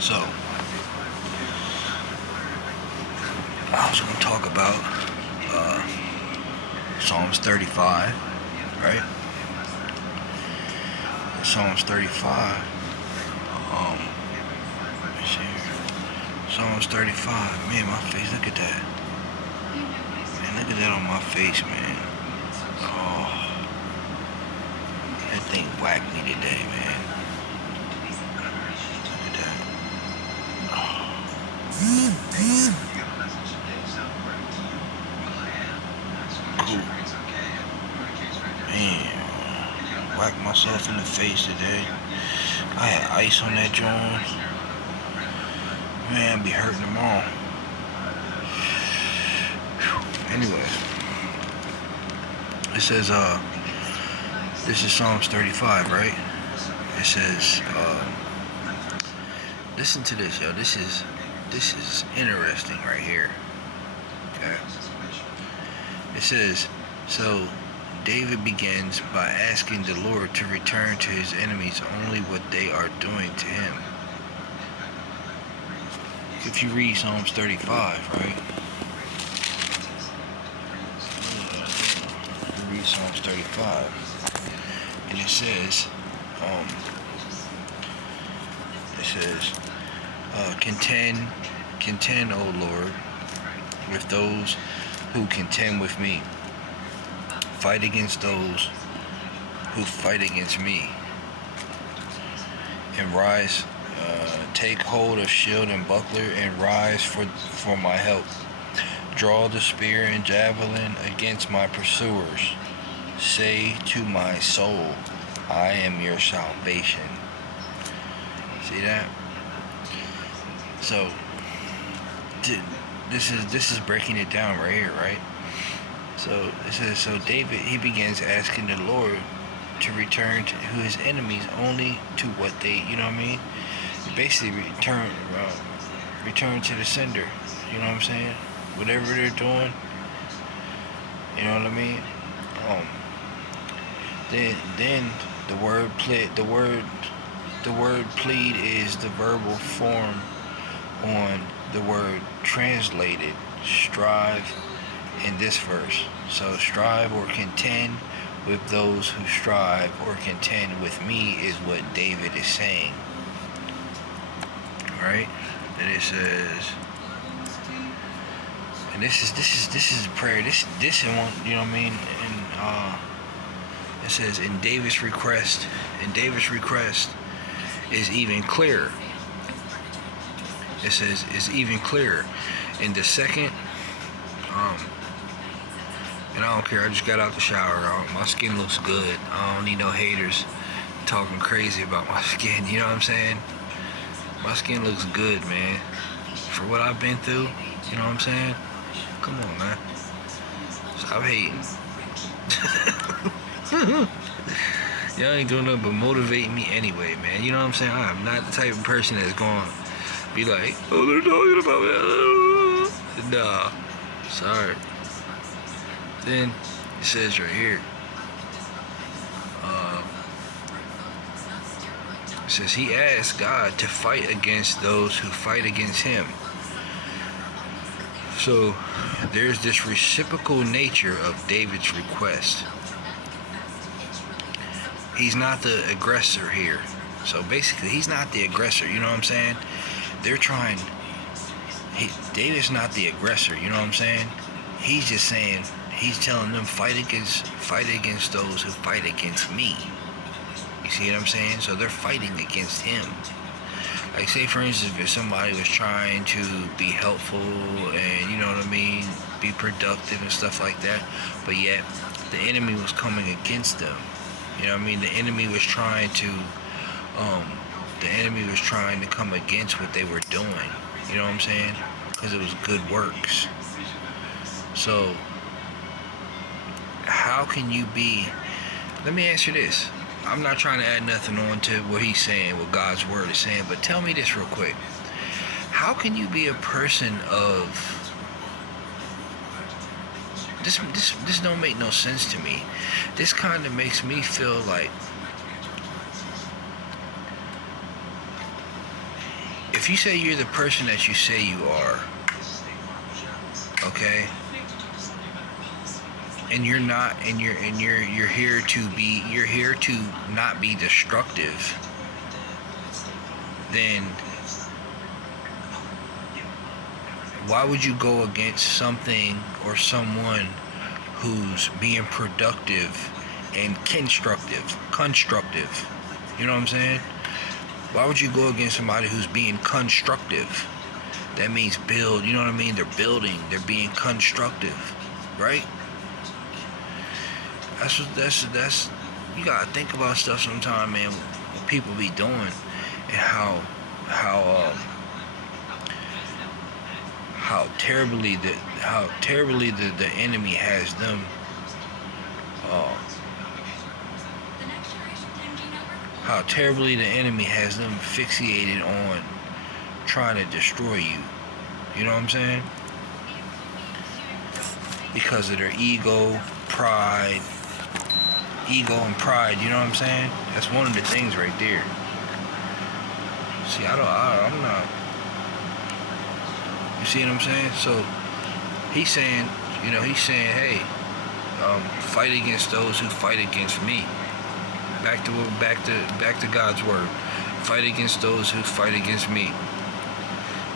So, I was going to talk about Psalms 35, right? Psalms 35. Let's see here. Psalms 35. Man, my face, look at that. Man, look at that on my face, man. Oh, that thing whacked me today, man. Look at that. Cool. Man, whacked myself in the face today. I had ice on that joint. Man, I'll be hurting tomorrow. Anyway, it says, this is Psalms 35, right? It says, listen to this, yo. This is interesting right here. Okay. It says, so David begins by asking the Lord to return to his enemies only what they are doing to him. If you read Psalms 35, right? You read Psalms 35, and it says, contend, O Lord, with those who contend with me. Fight against those who fight against me. And rise, take hold of shield and buckler, and rise for my help. Draw the spear and javelin against my pursuers. Say to my soul, I am your salvation. See that? So this is breaking it down right here, right? So it says, so David, he begins asking the Lord to return to his enemies only to what they, you know what I mean? Basically return to the sender. You know what I'm saying? Whatever they're doing, you know what I mean? Then the word plead is the verbal form on the word translated strive in this verse. So strive or contend with those who strive or contend with me is what David is saying. Right? And it says, and this is a prayer. This is one, you know what I mean? And it says in David's request is even clearer. It says it's even clearer. In the second, and I don't care, I just got out the shower. My skin looks good. I don't need no haters talking crazy about my skin, you know what I'm saying? My skin looks good, man. For what I've been through, you know what I'm saying? Come on, man. Stop hating. Y'all ain't doing nothing but motivate me anyway, man. You know what I'm saying? I'm not the type of person that's going to be like, oh, they're talking about me. Nah. Sorry. Then it says right here, it says he asked God to fight against those who fight against him. So there's this reciprocal nature of David's request. He's not the aggressor here. So basically, he's not the aggressor, you know what I'm saying? David's not the aggressor, you know what I'm saying? He's just saying, he's telling them fight against those who fight against me. You see what I'm saying? So they're fighting against him. Like, say for instance, if somebody was trying to be helpful and, you know what I mean, be productive and stuff like that, but yet the enemy was coming against them. You know what I mean? The enemy was trying to come against what they were doing. You know what I'm saying? Because it was good works. So how can you be, let me ask you this. I'm not trying to add nothing on to what he's saying, what God's word is saying, but tell me this real quick. How can you be a person of, this don't make no sense to me. This kind of makes me feel like if you say you're the person that you say you are, okay, and you're not, and you're here to not be destructive, then why would you go against something or someone who's being productive and constructive? You know what I'm saying? Why would you go against somebody who's being constructive? That means build, you know what I mean? They're building, they're being constructive, right? That's you gotta think about stuff sometime, man, what people be doing and how terribly the enemy has them how terribly the enemy has them fixated on trying to destroy you. You know what I'm saying? Because of their ego and pride, you know what I'm saying? That's one of the things right there. See, I'm not, you see what I'm saying? So he's saying, hey, fight against those who fight against me. Back to God's word. Fight against those who fight against me.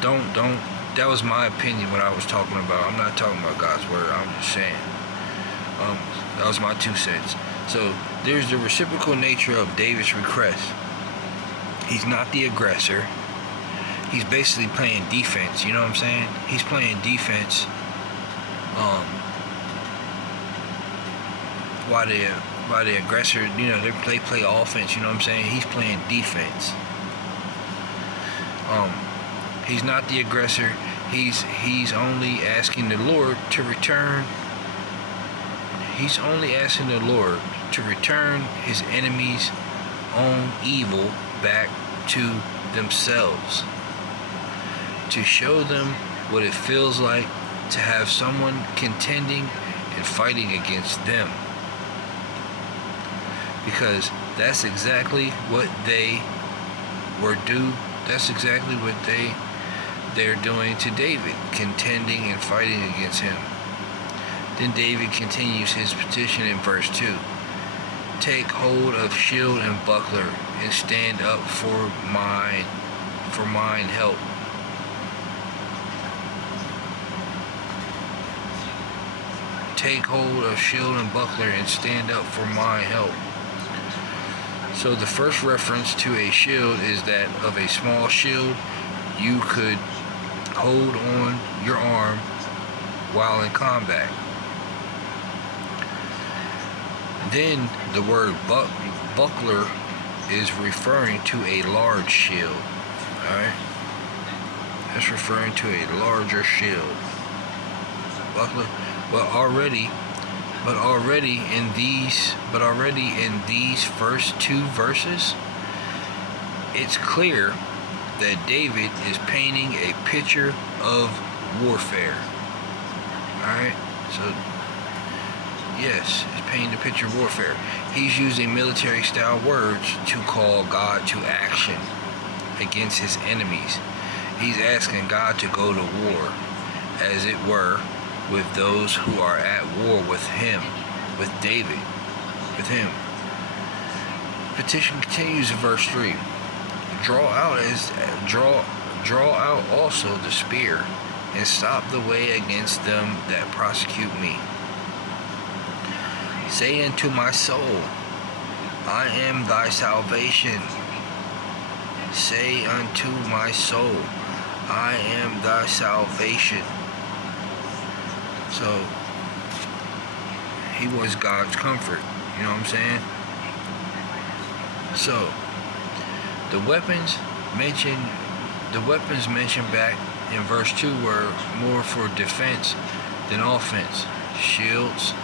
Don't. That was my opinion what I was talking about. I'm not talking about God's word. I'm just saying. That was my 2 cents. So there's the reciprocal nature of David's request. He's not the aggressor. He's basically playing defense. You know what I'm saying? He's playing defense. While the aggressor, they play offense. You know what I'm saying? He's playing defense. He's not the aggressor. He's only asking the Lord to return. He's only asking the Lord to return his enemies' own evil back to themselves. To show them what it feels like to have someone contending and fighting against them. Because that's exactly what they were doing. That's exactly what they're doing to David, contending and fighting against him. Then David continues his petition in verse 2. Take hold of shield and buckler and stand up for mine help. Take hold of shield and buckler and stand up for my help. So the first reference to a shield is that of a small shield you could hold on your arm while in combat. Then the word buckler is referring to a large shield. Alright? That's referring to a larger shield. Buckler. But already in these first 2 verses, it's clear that David is painting a picture of warfare. Alright? So, yes, he's painting a picture of warfare. He's using military-style words to call God to action against his enemies. He's asking God to go to war, as it were, with those who are at war with him, with David, with him. Petition continues in verse 3. Draw out also the spear, and stop the way against them that prosecute me. Say unto my soul, I am thy salvation. Say unto my soul, I am thy salvation. So, he was God's comfort. You know what I'm saying? So, the weapons mentioned back in verse 2 were more for defense than offense. Shields,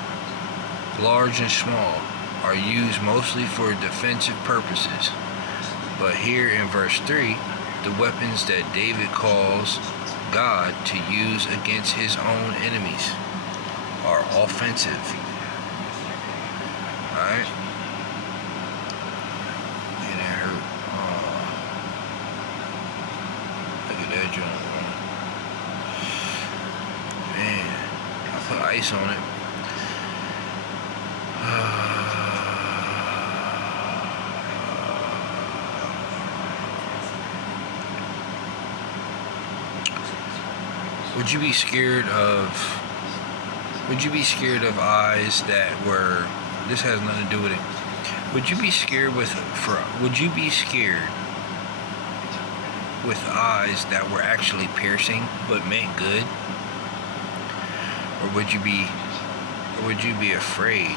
large and small, are used mostly for defensive purposes. But here in verse 3, the weapons that David calls God to use against his own enemies are offensive. Alright? And it hurt. ice on it. Would you be scared of? Would you be scared of eyes that were? This has nothing to do with it. Would you be scared Would you be scared with eyes that were actually piercing but meant good, or would you be afraid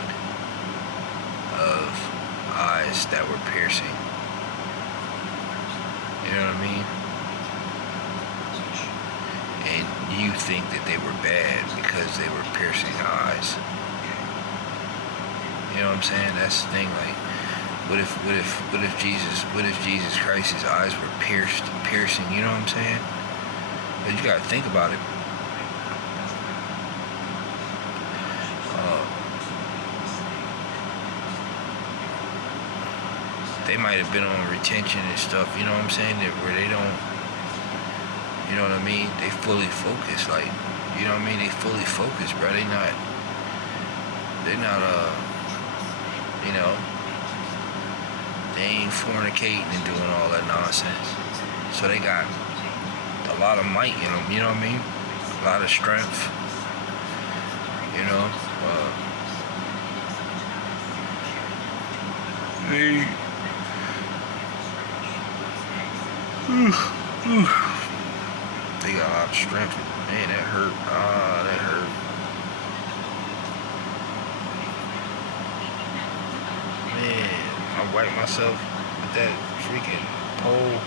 of eyes that were piercing? You know what I mean? And you think that they were bad because they were piercing eyes. You know what I'm saying? That's the thing. Like, what if Jesus Christ's eyes were piercing? You know what I'm saying? But you gotta think about it. They might have been on retention and stuff. You know what I'm saying? Where they don't. You know what I mean? They fully focus, like, you know what I mean? They fully focus, bro. They're not, you know, they ain't fornicating and doing all that nonsense. So they got a lot of might in them, you know what I mean? A lot of strength, you know? They got a lot of strength. Man, that hurt. That hurt. Man, I wiped myself with that freaking pole.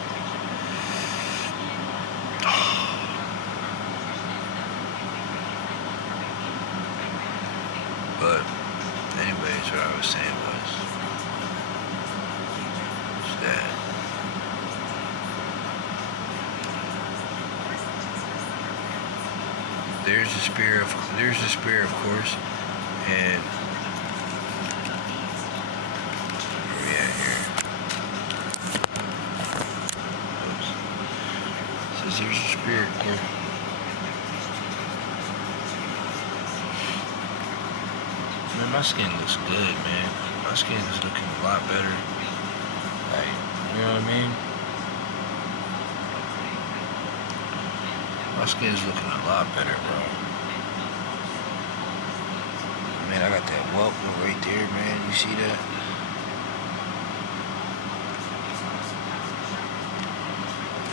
But, anyways, what I was saying was that there's the spirit, of course, and where we at here? Oops. It says there's the spirit, of course. Man, my skin looks good, man. My skin is looking a lot better. Like, you know what I mean? My skin's looking a lot better, bro. Man, I got that welt right there, man. You see that?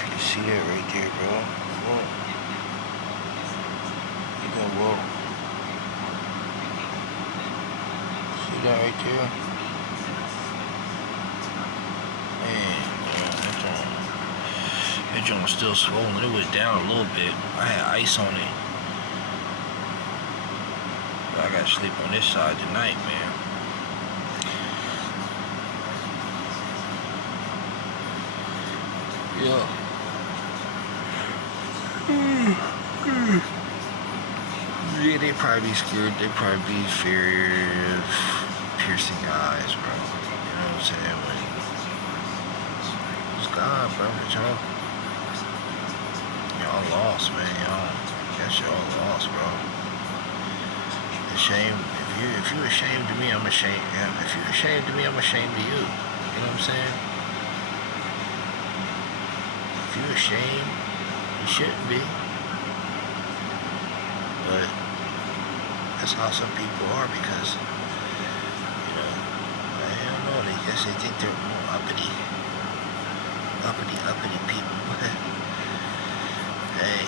You see that right there, bro? Whoa. You got welt. See that right there? Man, that joint was still swollen. It went down a little bit. I had ice on it. But I gotta sleep on this side tonight, man. Yeah. Yeah, they probably be scared. They probably be feared of piercing eyes, bro. You know what I'm saying? But it's God, bro. Y'all lost, man. Guess y'all lost, bro. Ashamed. If you ashamed of me, I'm ashamed. If you're ashamed of me, I'm ashamed of you. You know what I'm saying? If you're ashamed, you shouldn't be. But that's how some people are, because, you know, I don't know. I guess they think they're more uppity people. Hey,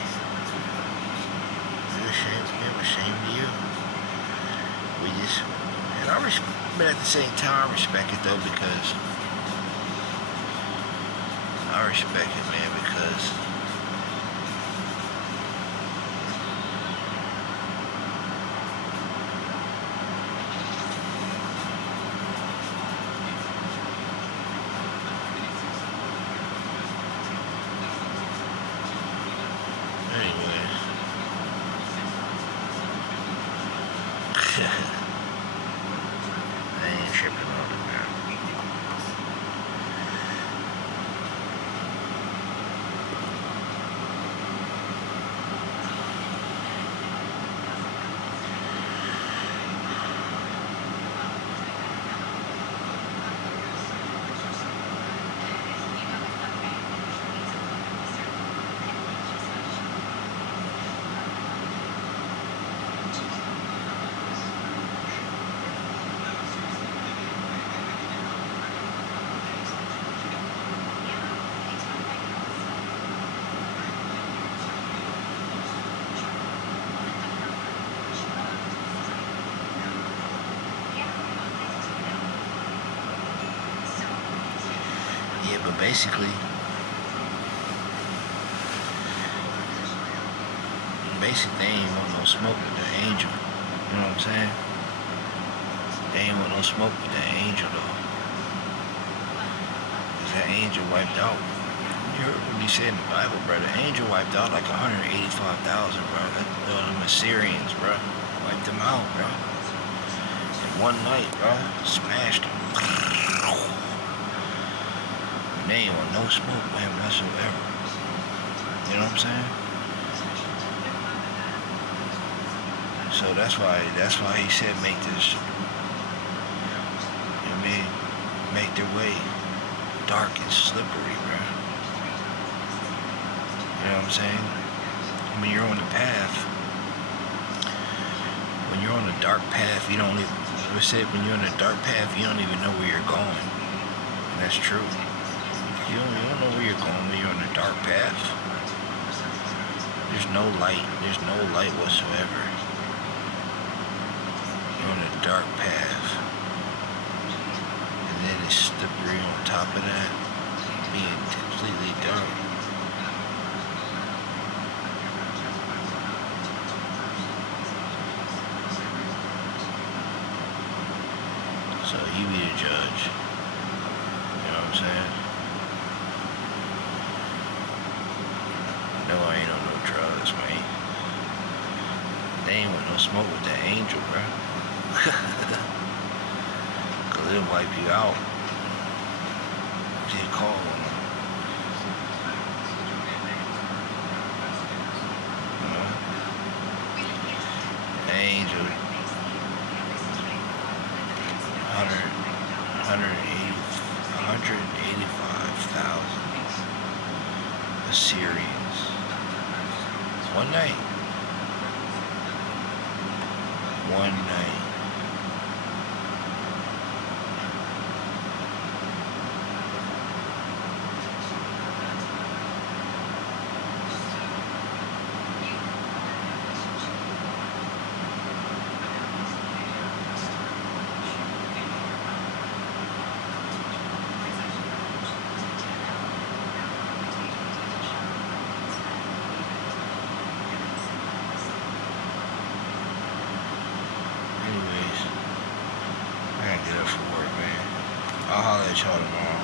you're ashamed of me, I'm ashamed of you. But at the same time, I respect it though, because I respect it, man, because I ain't tripping on it, man. But basically, they ain't want no smoke with the angel. You know what I'm saying? They ain't want no smoke with the angel though. Cause that angel wiped out. You heard what he said in the Bible, bro. The angel wiped out like 185,000, bro. Them Assyrians, bro. Wiped them out, bro. In one night, bro. Smashed them. And they ain't want no smoke with him whatsoever. You know what I'm saying? So that's why he said make this, you know what I mean, make their way dark and slippery, bro. You know what I'm saying? When you're on the path, when you're on a dark path, you don't even, we said when you're on a dark path, you don't even know where you're going. And that's true. You don't know where you're going when you're on a dark path. There's no light whatsoever. On a dark path, and then it's slippery on top of that, being completely dark. So you be the judge. You know what I'm saying? No, I ain't on no drugs, man. They ain't want no smoke with that angel, bro. Cause it'll wipe you out. Just call on them. You know? The angel, 185,000 Assyrians. One night. One night. Anyways, I gotta get up for work, man. I'll holler at y'all tomorrow.